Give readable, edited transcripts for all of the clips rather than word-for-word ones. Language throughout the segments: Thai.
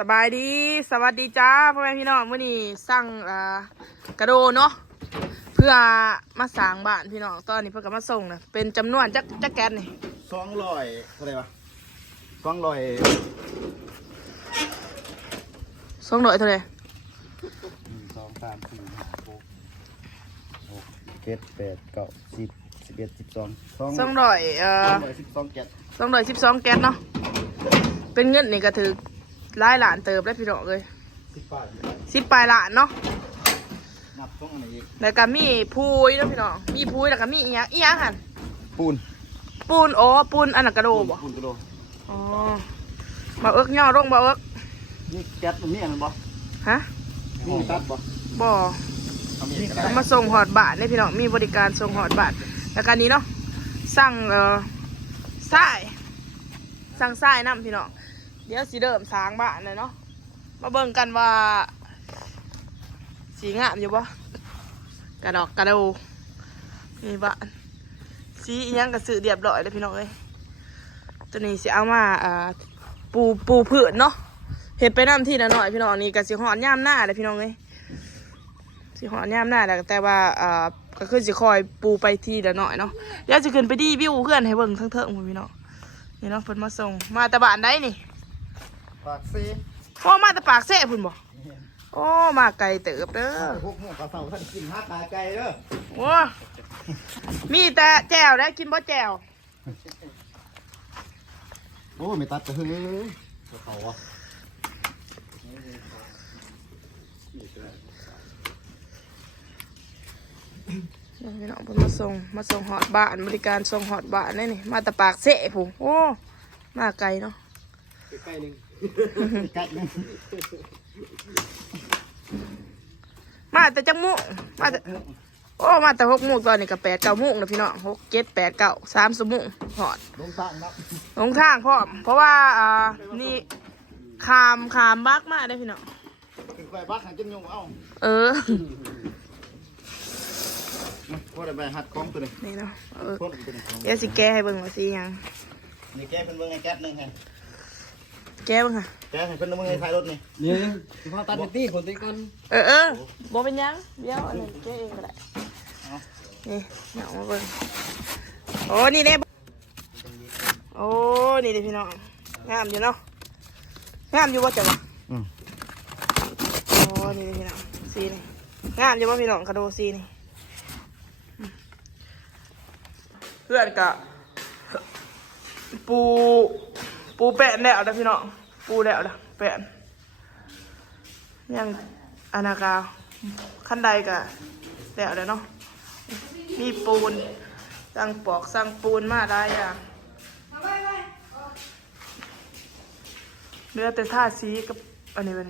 สบายดีสวัสดีจ้าพ่อแม่พี่น้องมื้อนี้สั่งกระโดเนาะเพื่อมาสร้างบ้านพี่น้องตอนนี้เพิ่นก็มาส่งนะเป็นจำนวนจักแก๊สนี่200เท่าไหร่วะ200 200เท่าไหร่1 2 3 4 5 6 7 8 9 10 11 12 200 12แก๊ส212แก๊สเนาะเป็นเงินนี่ก็ถือหลายล้านเติบได้พี่น้องเลย10 บาท10ปลายล้านเนาะนับต้องอันไหนอีกแล้วก็มีพูยเนาะพี่น้องมีพูยแล้วก็มีอีหยังหั่นปูนอ๋อปูนอันนั้นกระโดบ่ปูนกระโดอ๋อบ่เอิกย่อลงบ่เอิกนี่แก๊สตรงนี้มันบ่ฮะนี่ตัดบ่บ่มาส่งหอดบาทนี่พี่น้องมีบริการส่งหอดบาทแล้วกันนี้เนาะสั่งทรายน้ำพี่น้องเดี๋ยวสิเริ่มสร้างบ้านเลยเนาะมาเบิ่งกันว่าสีงามอยู่ปะกระดอกกระโดนี่บ้านสีอีหยังกระสือเรียบร้อยเลยพี่น้องเอ้ยตัวนี้สิเอามาปูพื้นเนาะเห็ดไปน้ำที่ละหน่อยพี่น้องนี่กระสีหอนย่ามหน้าเลยพี่น้องเอ้ยสีหอนย่ามหน้าแต่ว่าก็คือสิคอยปูไปที่ละหน่อยเนาะเดี๋ยวจะขึ้นไปดีวิวเพื่อนให้เบิ่งทั้งเถิงพี่น้องนี่เนาะเพิ่นมาส่งมาแต่บ้านได้นี่ปากซี โอ้มาแต่ปากเซ่พุ่นบ่โอ้มาไกลเติบเด้อพวกหมูกระเซาท่านกินหาตาไก่เด้อโอ้มีแต่แจ่วได้กินบ่แจ่วโอ้ไม่ตัดจะเฮ้ยเขาวะพี่น้องเพิ่นมาส่งฮอดบ้านบริการส่งฮอดบ้านนี่มาแต่ปากเซ่พุ่นโอ้มาไกลเนาะใกล้นึงใกล้นึงมาแต่จังมุมาแต่โอ้มาแต่6 โมงตอนนี้ก็8 9 โมงนะพี่น้อง6 7 8 9 3 ชั่วโมงฮอดลงทางครับลงทางพร้อมเพราะว่านี่ขามบักมาได้พี่น้องถึงไปบักหาจนยงเอาพอได้ไปหัดกล้องตัวนี้นี่เนาะเดี๋ยวสิแก้ให้เบิ่งว่าสิยังนี่แก้เพิ่นเบิ่งในแก๊สนึงให้แก้เบิ่งค่ะแก้ให้เพิ่นเบิ่งในท้ายรถนี่สิพาตัดตีคนตีก่อนบ่เป็นยังเดี๋ยวอันนี้แก้เองก็ได้นี่เอามาเบิ่งโอ้นี่เด้โอ้นี่เด้พี่น้องงามอยู่เนาะงามอยู่บ่จ๊ะวะโอ้นี่เด้พี่น้องสีนี่งามอยู่บ่พี่น้องกระโดดสีนี่เพื่อนกะปูแปะแล้วนะพี่น้องปูแล้วนะแปะยังอนาคาขั้นใดกะแล้วเลยเนาะมีปูนสั่งปอกสั่งปูนมาได้อย่างเนื้อแต่ท่าสีกับอันนี้เป็น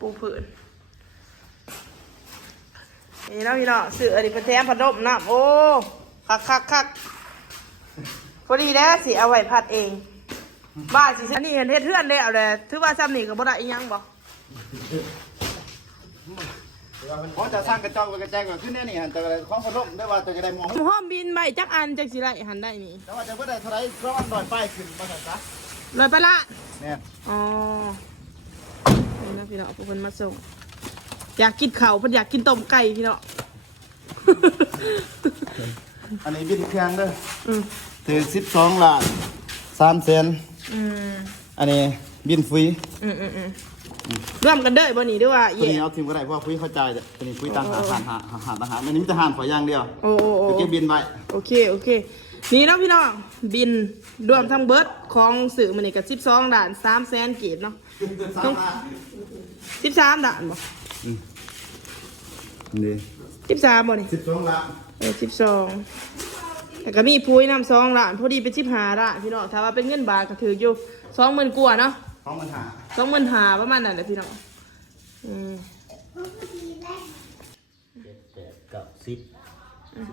ปูผืนนี่นะพี่น้องสื่ออันนี้เป็นแถมพัดลมน้ำโอ้คักพอดีแล้วสิเอาไว้พัดเองบ้าสิอันนี้เห็นเทื่อนเลยเอาเลยถือว่าซ้ำนี่กับบ่ได้อีหยังบ่เพราะจะสร้างกระจกกระแจงขึ้นแน่นี่หันแต่ของพัดลมได้ว่าจะได้มองห้อมบินใบจักอันจักสิไรหันได้นี่แต่ว่าจะบ่ได้เท่าไรเพราะมันลอยไปขึ้นมาสั่นซะลอยไปละเนี่ยอ๋อนี่นะพี่น้องพวกเพิ่นมาส่งอยากกินข้าวเพิ่นอยากกินต้มไก่พี่น้องอันนี้บินเครื่องเด้อถือ12 ล้าน3 แสนอันนี้บินฟรีร่วมกันเด้อบ่นี่ด้วยว่าตัวนี้เอาทีมก็ได้เพราะฟรีเข้าใจตัวนี้ฟรีต่างหากอันนี้มีแต่หารขออย่างเดียวจะเก็บบินไว้โอเคนี่นะพี่น้องบินรวมทั้งเบิร์ดของสื่อมันนี่กับ12 ล้าน3 แสนกีบเนาะ13 ล้านบ่นี่13บ่นี่12 ล้าน12แต่ก็มีพุ้ยนำ2 ล้านพอดีเป็น15 ล้านพี่น้องถ้าว่าเป็นเงินบาทก็ถืออยู่20,000 กว่าเนาะ25,000ประมาณนั้นแหละพี่น้อง7 8 9 10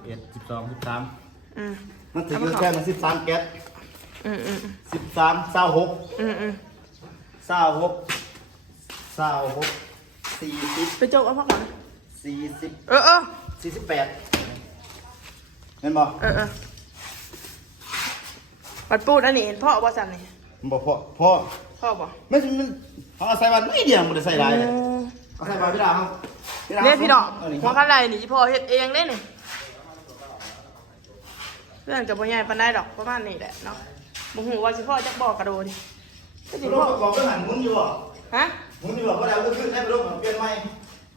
11 12 13มันถือแค่มัน13 แก๊ส13 26 40ไปโจกเอาพักก่อน40 48เห็นบ่ปัดปูดอันนี้เห็นพ่อว่าสั่นนี่ บ่พอพอ พ่อบ่ มันเขาใส่บาตรไม่เดียวมันได้ใส่หลายเลยเอาใส่บาตรพี่ดาครับ เนี่ยพี่น้องหัวข้างในนี่พ่อเฮ็ดเองเด้นี่เพื่อนกับบ่ใหญ่ปานใดดอกประมาณนี้แหละเนาะบ่ฮู้ว่าสิพ่อจักบอกกระโดดดิก็สิ ร พ่อ ถบอกก็หันหมุนอยู่บ่ ฮะ หมุนอยู่บ่ก็ได้ก็ขึ้นได้ไปรถเปลี่ยนใหม่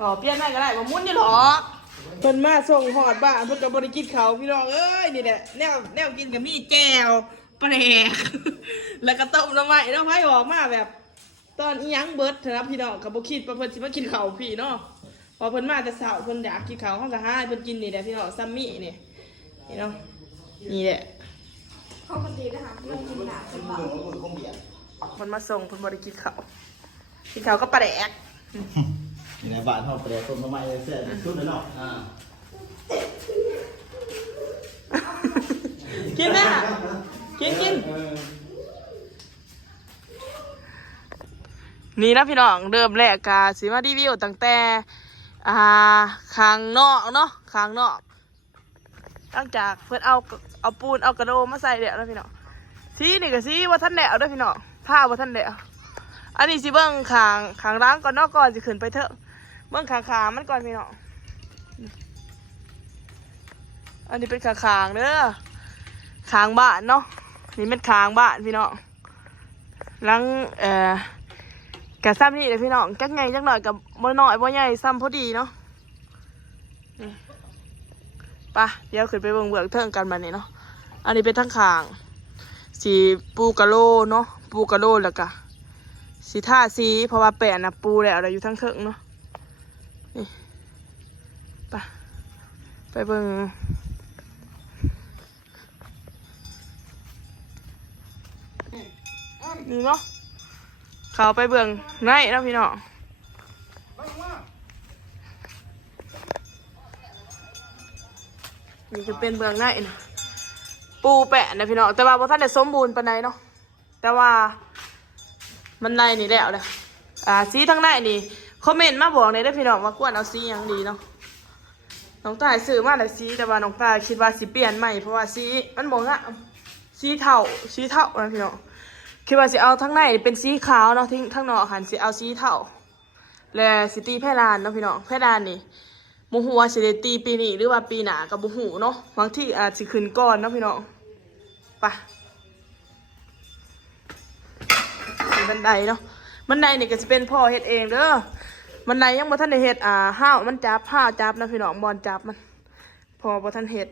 อ๋อเปลี่ยนได้ก็ได้บ่มุนอยู่หรอกเพิ่นมาส่งฮอดบ้านเพิ่นก็บ่ได้กินข้าวพี่น้องเอ้ยนี่แหละแนวกินก็มีแจ่วปลาแดก แล้วก็ต้มน้ำไม้เนาะไผออกมาแบบ ตอนอีหยังเบิดเถอะนะพี่น้องก็บ่คิดว่าเพิ่นสิมากินข้าวพี่เนาะพอเพิ่นมาแต่เช้าเพิ่นอยากกินข้าวเฮาก็หาให้เพิ่นกินนี่แหละพี่น้องซัมมี่นี่เนาะนี่แหละ ปกตินะคะลงกินหนาเป็นแบบ มือคงเบียด เพิ่นมาส่งเพิ่นบ่ได้กินข้าวก็ปลาแดก อยู่ในบ้านเขาเปลี่ยนต้นไม้เลยเสียชุดเลยเนาะกินนะกินนี่นะพี่น้องเริ่มแรกกาสิมารีวิวตั้งแต่ข้างนอกเนาะข้างนอกหลังจากเพื่อนเอาปูนเอากระโดมมาใส่เดี๋ยวนะพี่น้องสีนี่ก็สีว่าท่านแดดด้วยพี่น้องผ้าว่าท่านแดดอันนี้สิเบิ้งข้างล้างก่อนนอกก่อนสิขึ้นไปเถอะเบิ้งข้างมันก่อนพี่น้องอันนี้เป็นข้างเด้อข้างบ้านเนาะนี่เป็นข้างบ้านพี่น้องหลังกะซ้ำนี่เลยพี่น้องจักไงจักหน่อยกับบ่หน่อยบ่ใหญ่ซ้ำพอดีเนาะนี่ปะเดี๋ยวขึ้นไปเบิ่งเบื้องเทิงกันมาเนี่ยเนาะอันนี้เป็นทั้งข้างสีปูกะโลเนาะปูกะโลแล้วก็สีท่าสีเพราะว่าแปะนะปูแล้วอะไรอยู่ทั้งเทิงเนาะนี่ปะไปเบิ่งนี่เนาะเขาไปเบื้องในนะพี่น้องนี่จะเป็นเบื้องในนะปูแปะนะพี่น้องแต่ว่าพอท่านได้สมบูรณ์ปานใดเนาะแต่ว่ามันในนี่แล้วเลยสีทั้งในนี่คอมเมนต์มาบอกเลยได้พี่น้องว่ากวนเอาสีอย่างดีเนาะน้องตายซื้อมาหลายสีแต่ว่าน้องตายคิดว่าสีเปลี่ยนใหม่เพราะว่าสีมันบอกว่าสีเทานะพี่น้องคิดว่าสิเอาทั้งในเป็นสีขาวเนาะทิ้งทั้งนอกหันสิเอาสีเทาและสิตีแพร่านเนาะพี่น้องแพร่านนี่บุหูว่าสิได้ตีปีนี้หรือว่าปีหน้ากับบุหูเนาะบางที่อาจสิขึ้นก่อนเนาะพี่น้องไปบันไดเนาะบันไดนี่ก็จะเป็นพ่อเฮ็ดเองเด้อบันไดยังบ่ทันได้เฮ็ดห้าวมันจับห้าวจับนะพี่น้องบอลจับมันพอบ่ทันเฮ็ด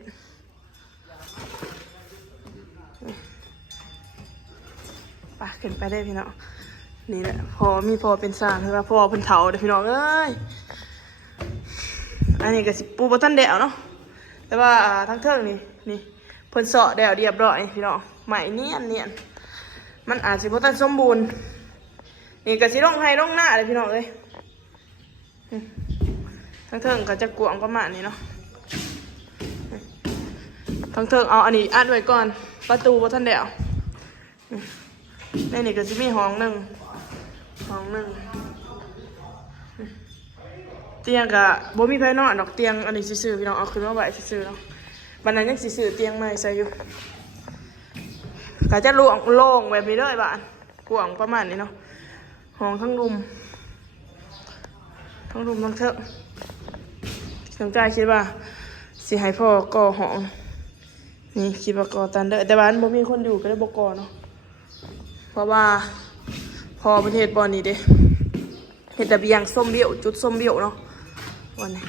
ไปขึ้นไปได้พี่น้องนี่แหละพอมีพอเป็นสร้างคือว่าพอเป็นเถาเด้อพี่น้องเอ้ยอันนี้ก็สิปูบ่ทันแดวเนาะแต่ว่าทั้งเทิงนี่เพิ่นเสาะแดวเรียบร้อยพี่น้องใหม่เนียนมันอาจสิบ่ทันสมบูรณ์นี่ก็สิลงให้ลงหน้าเลยพี่น้องเอ้ยทั้งเทิงก็จะกวางประมาณนี้เนาะทั้งเทิงเอาอันนี้อัดไว้ก่อนประตูบ่ทันแดวนี่ก็สิมีห้องหนึ่งเตียงกะบ่มีไผนอนดอกเตียงอันนี้ซื่อๆพี่น้องเอาขึ้นมาไว้ซื่อๆเนาะบัดนั้นยังสิซื้อเตียงใหม่ใส่อยู่ก็จะโล่งแบบนี้เลยบ้านกว้างประมาณนี้เนาะห้องทั้งรุมทั้งเถอะสนใจคิดว่าสิให้พ่อก่อห้องนี่คิดว่าก่อตันเด้อแต่บ้านบ่มีคนอยู่ก็เลยบ่ก่อเนาะเพราะว่าพอประเทศบอลนี่เด้เห็ดระเบียงส้มเบี้ยวจุดส้มเบี้ยวเนาะวันนี้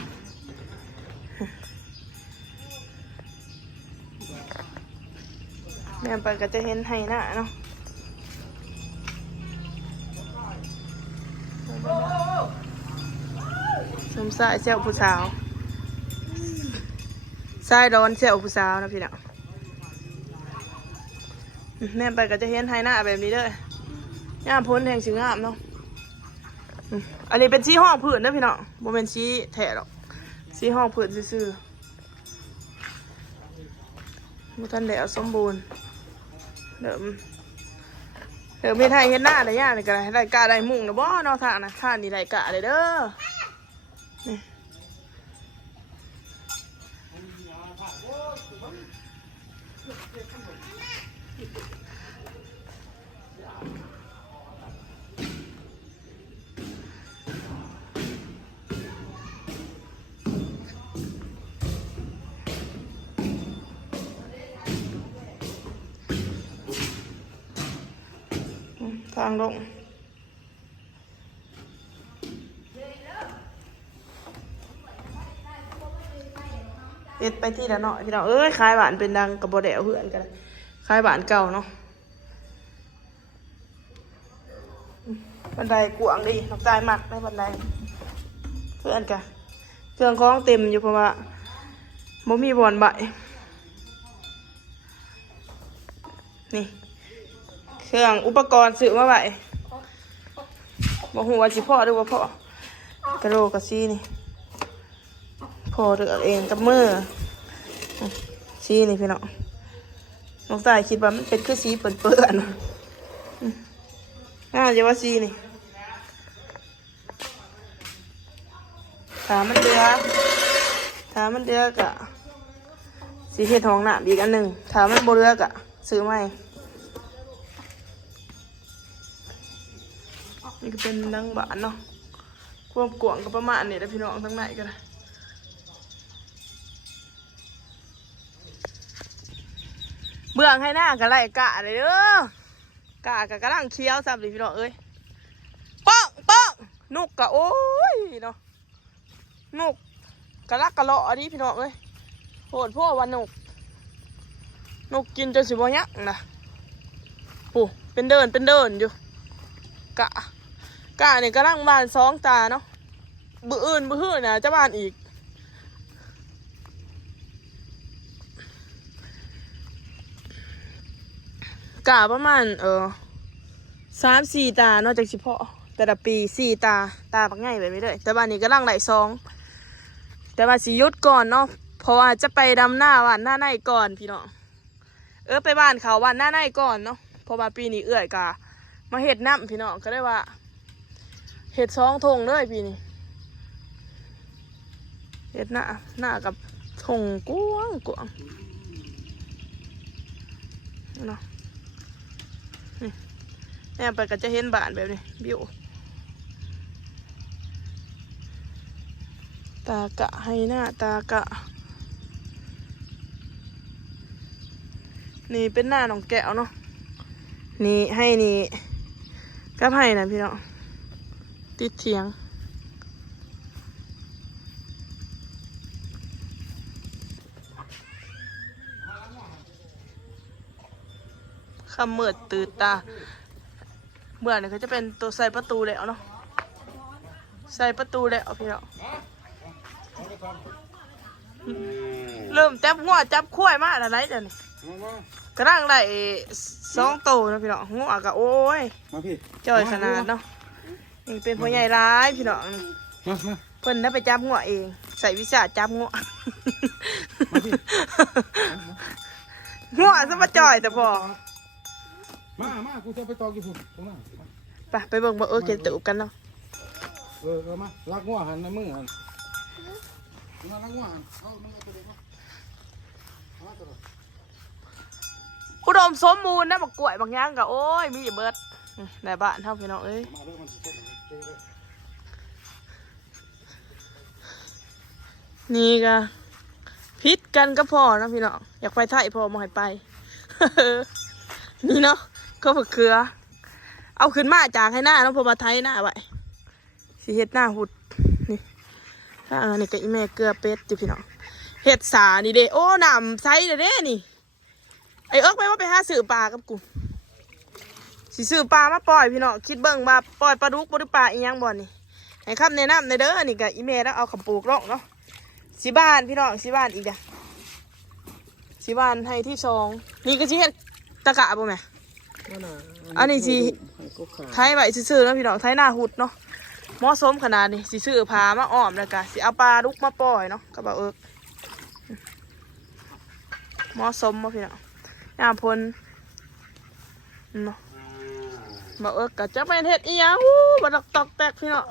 แม่ไปก็จะเห็นให้หน้าเนาะสมสายเซลผู้สาวสายร้อนเซลผู้สาวนะพี่น้องแม่ไปก็จะเห็นให้หน้าแบบนี้เด้อย่ามพ้นแห่งสิงามเนาะอันนี้เป็นชี้ห้องผืนนะพี่น้องโมเป็นชี้แถะหรอกชี้ห้องผืนซื่อๆมุทันเดวสมบูรณ์เดิมไม่ไทยเห็นหน้าได้ยากเลยกันได้กะได้มุ่งนะบ่นอทางนะข้านี่ได้กะเลยเด้อนี่ างลงเอ็ดไปที่ละเนาะพี่น้องเอ้ยขายบ้านเป็นดังกับบ่ได้เอาเพื่อนกันขายบ้านเก่าเนาะบันไดกวางดีนกตายมากในบันไดเพื่อนกันเครื่องคล้องเต็มอยู่เพราะว่าบ่มีบอลใบนี่เครื่องอุปกรณ์ซื้อมาไว้บอกหัวาสิพ่อหรือว่าพ่อกระโหลกกระซีนี่พ่อเลือกเองกับมือซีนี่พี่น้องน้องสายคิดว่ามันเป็นคือสีเปื่อนๆน่าจะว่าซีนี่ถามมันเดือกอะสีเห็ดทองหนาอีกอันหนึ่งถามมันโบเลือกอะซื้อไหมนี่ก็เป็นนังบานเนาะความกวางก็ประมาณนี้แล้วพี่น้องทั้งไหนกันเบื้องให้หน้ากันไล่กะเลยเด้อกะกะกำลังเคี้ยวซ้ำเลยพี่น้องเอ้ยป้องนุกกะโอ้ยเนาะนุกกะลักกะเลาะดิพี่น้องเอ้ยโหดพ่อวันนุกกินจนสิบวันยักนะปู่เป็นเดินอยู่กะนี่กำลังบานสองตาเนาะบื้ออื่นนะจะบานอีกกะประมาณ3-4 ตาเนาะจากสิพ่อแต่ละปี4 ตาปักง่ายแบบนี้เลยแต่บ้านนี้กำลังไหล2แต่ว่าสิยุดก่อนเนาะเพราะว่าจะไปดำหน้าวันหน้าในก่อนพี่น้องไปบ้านเขาวันหน้าในก่อนเนาะเพราะว่าปีนี้กะมาเห็ดน้ำพี่น้องก็ได้ว่าเห็ด2 ธงเลยปีนี้เห็ดหน้ากับธงกว้างเนาะเนี่ยไปก็จะเห็นบ้านแบบนี้บิวตากะให้หน้าตากะนี่เป็นหน้าหนองแก้วเนาะนี่ให้นี่ก็ให้นะพี่น้องติดเถียงคำเมิดตื่นตาเมื่อเนี่ยเขาจะเป็นตัวใส่ประตูแล้วเนาะใส่ประตูแล้วพี่น้องเริ่มจับงัวจับข้วยมาอะไรเดี๋ยวนี้กระด้างได้2 โตนะพี่น้องงัวกะโอ้ยจ่อยขนาดเนาะนี่เป็นพ่อใหญ่ร้ายพี่น้องเพิ่นได้ไปจับงัวเองใส่วิชาจับงัวงัวซะมาจ่อยแต่พอมากูจะไปต่อกี่ฝุ่นตรงนั้นไปเบิ่งบ่เกตุกันเนาะมาลักงัวหันในมือหันมาลักงัวหันเอาตัวเด็กอุดมสมบูรณ์นะบักกล้วยบักย่างกะโอ้ยมีเบิดในบ้านเท่าพี่น้องเอ้ยนี่กะพิษกันก็พอนะพี่น้องอยากไปไทยพอมาให้ไปนี่เนาะก็บักเขือเอาขึ้นมาจากให้หน้าเนาะพอมาไทยหน้าไว้สีเห็ดหน้าหุดนี่นี่ก็อีแม่เกลือเป็ดจิพี่น้องเห็ดสานี่เด้โอ้หนำไซส์เด้นี่ไอ้ไปว่าไปหาซื้อปลากับกูสิซื้อปลามาปล่อยพี่น้องคิดเบิ่งมาปล่อยปลาดุกบ่หรือปลาอีหยังบ่นี่ให้คำแนะนำในเด้อนี่ก็อีแม่แล้วเอาขับปลูกลงเนาะสีบ้านพี่น้องสีบ้านอีกจ้ะสีบ้านให้ที่2นี่ก็สิเฮ็ดตะกะบ่แม่อันนี้สิไทยไว้ซื่อๆแล้วพี่น้องไทยหน้าหุดเนาะเหมาะสมขนาดนี้สิซื้อพามาอ้อมแล้วก็สิเอาปลาดุกมาปล่อยเนาะก็บ่เหมาะสมบ่พี่น้องยามพลเนาะบ่ก็จะเป็นเฮ็ดอีหยังบ่ตอกแตกพี่น้อง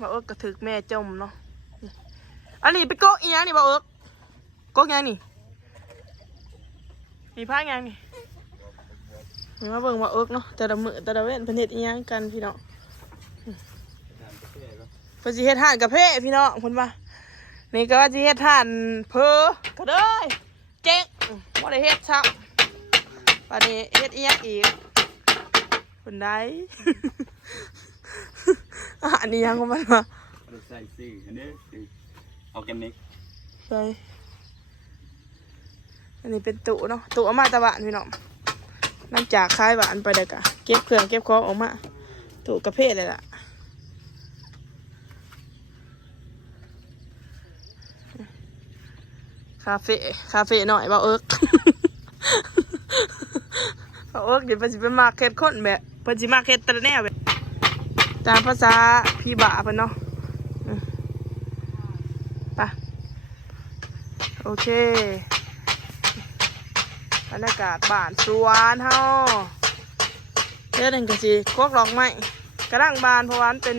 บ่ก็ถึกแม่จมเนาะอันนี้ไปโกะอีหยังนี่บ่โกะยังนี่มีผ้ายังนี่มาเบิ่งบ่เนาะแต่ละมื้อแต่ละเว้นเพิ่นเฮ็ดอีหยังกันพี่น้องเพิ่นสิเฮ็ดห่านกาแฟพี่น้องเพิ่นว่า นี่ก็จะเฮ็ดท่านเพอก็เลยเจ๊งบ่ได้เฮ็ดซักวันนี้เฮ็ดอีกอีกคนใด อันนี้ยังของมันมา เราใส่ซื้ออันนี้คือออร์แกนิก ใช่อันนี้เป็นตุเนาะตุเอามาตะวันพี่น้องนั่งจากคายหวานไปเด็กอะเก็บเครื่องเก็บของออกมาตุกระเพาะเลยล่ะคาเฟ่หน่อยบ่าเอิร์ก บ่าเอิร์กเดี๋ยวเพิ่นสิเป็นมาร์เก็ตคนแบบเพิ่นสิมาร์เก็ตตะแนวแบบตามภาษาพี่บ่าเพิ่นเนาะไปโอเคบรรยากาศบ้านสวนเฮาเฮ็ดจังก็สิกกดอกไม้กระดังบานเพราะว่ามันเป็น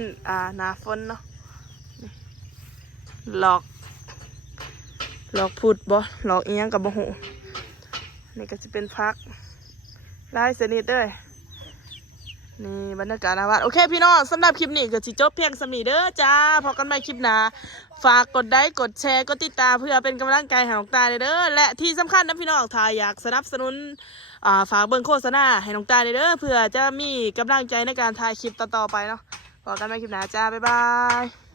หน้าฝนเนาะหลอกพูดบ่หลอกอีหยังกับบ่ฮู้นี่ก็สิเป็นพักหลายชนิดเด้อนี่บรรยากาศหน้าบ้านโอเคพี่น้องสำหรับคลิปนี้ก็สิจบเพียงสำนี้เด้อจ้าพบกันใหม่คลิปหน้าฝากกดไลค์กดแชร์กดติดตามเพื่อเป็นกำลังใจให้น้องตาเด้อและที่สำคัญนะพี่น้องถ้าอยากสนับสนุนฝากเบิ่งโฆษณาให้น้องตาเด้อเพื่อจะมีกำลังใจในการถ่ายคลิปต่อๆไปเนาะพบกันใหม่คลิปหน้าจ้าบ๊ายบาย